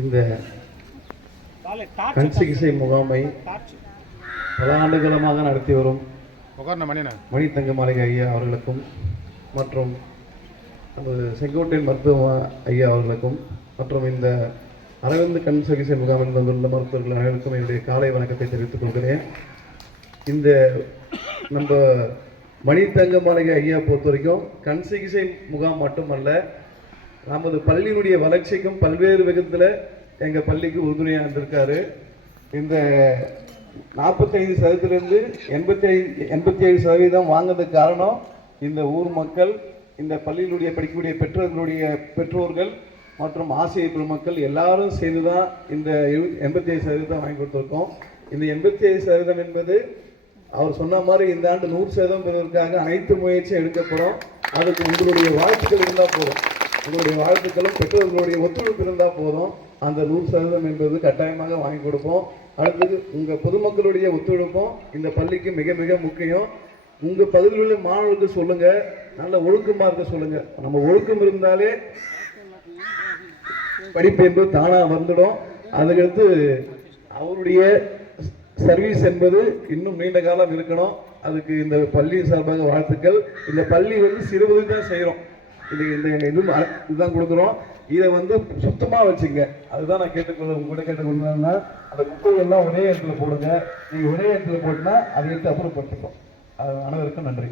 இந்த கண் சிகிச்சை முகாமை பல ஆண்டுகாலமாக நடத்தி வரும் மணிண்ணே மணித்தங்க மாளிகை ஐயா அவர்களுக்கும் மற்றும் நமது செங்கோட்டையன் மருத்துவ ஐயா அவர்களுக்கும் மற்றும் இந்த அரவிந்த் கண் சிகிச்சை முகாமில் வந்துள்ள மருத்துவர்கள் அனைவருக்கும் என்னுடைய காலை வணக்கத்தை தெரிவித்துக் கொள்கிறேன். இந்த நம்ம மணித்தங்க மாளிகை ஐயா பொறுத்த வரைக்கும் கண் சிகிச்சை முகாம் மட்டுமல்ல நமது பள்ளியினுடைய வளர்ச்சிக்கும் பல்வேறு விதத்தில் எங்கள் பள்ளிக்கு உறுதுணையாக இருந்திருக்காரு. இந்த நாற்பத்தைந்து சதவீதத்திலிருந்து எண்பத்தி ஐந்து எண்பத்தி ஏழு சதவீதம் வாங்கினதுக்கு காரணம் இந்த ஊர் மக்கள் இந்த பள்ளியினுடைய படிக்கக்கூடிய பெற்றோர்களுடைய பெற்றோர்கள் மற்றும் ஆசிரியர் பெருமக்கள் எல்லாரும் சேர்ந்து தான் இந்த எண்பத்தி ஏழு சதவீதம் வாங்கி கொடுத்துருக்கோம். இந்த எண்பத்தி ஏழு சதவீதம் என்பது அவர் சொன்ன மாதிரி இந்த ஆண்டு நூறு சதவீதம் பெறுவதற்காக அனைத்து முயற்சியும் எடுக்கப்படும். அதுக்கு உங்களுடைய வாழ்த்துக்கள் இருந்தால் போதும். உங்களுடைய வாழ்த்துக்களும் பெற்றோர்களுடைய ஒத்துழைப்பு இருந்தால் போதும். அந்த நூறு சதவீதம் என்பது கட்டாயமாக வாங்கி கொடுப்போம். அடுத்தது உங்கள் பொதுமக்களுடைய ஒத்துழைப்பும் இந்த பள்ளிக்கு மிக மிக முக்கியம். உங்கள் பகுதியில் உள்ள மாணவர்களுக்கு சொல்லுங்கள் நல்ல ஒழுக்கமாக இருக்க சொல்லுங்கள் நம்ம ஒழுக்கம் இருந்தாலே படிப்பு என்பது தானாக வந்துடும். அதுக்கடுத்து அவருடைய சர்வீஸ் என்பது இன்னும் நீண்ட காலம் இருக்கணும். அதுக்கு இந்த பள்ளி சார்பாக வாழ்த்துக்கள். இந்த பள்ளி வந்து சிறுவது தான் செய்கிறோம் இது இந்த இது இதுதான் கொடுக்குறோம். இதை வந்து சுத்தமாக வச்சுங்க. அதுதான் நான் கேட்டுக்கொள்ள உங்கள்கிட்ட கேட்டுக்கொள்ளா அந்த குப்பைகள்லாம் ஒரே இடத்துல போடுங்க. நீங்கள் ஒரே இடத்துல போட்டுனா அதை எடுத்து அப்புறப்படுத்திப்போம் அது அனைவருக்கும் நன்றி.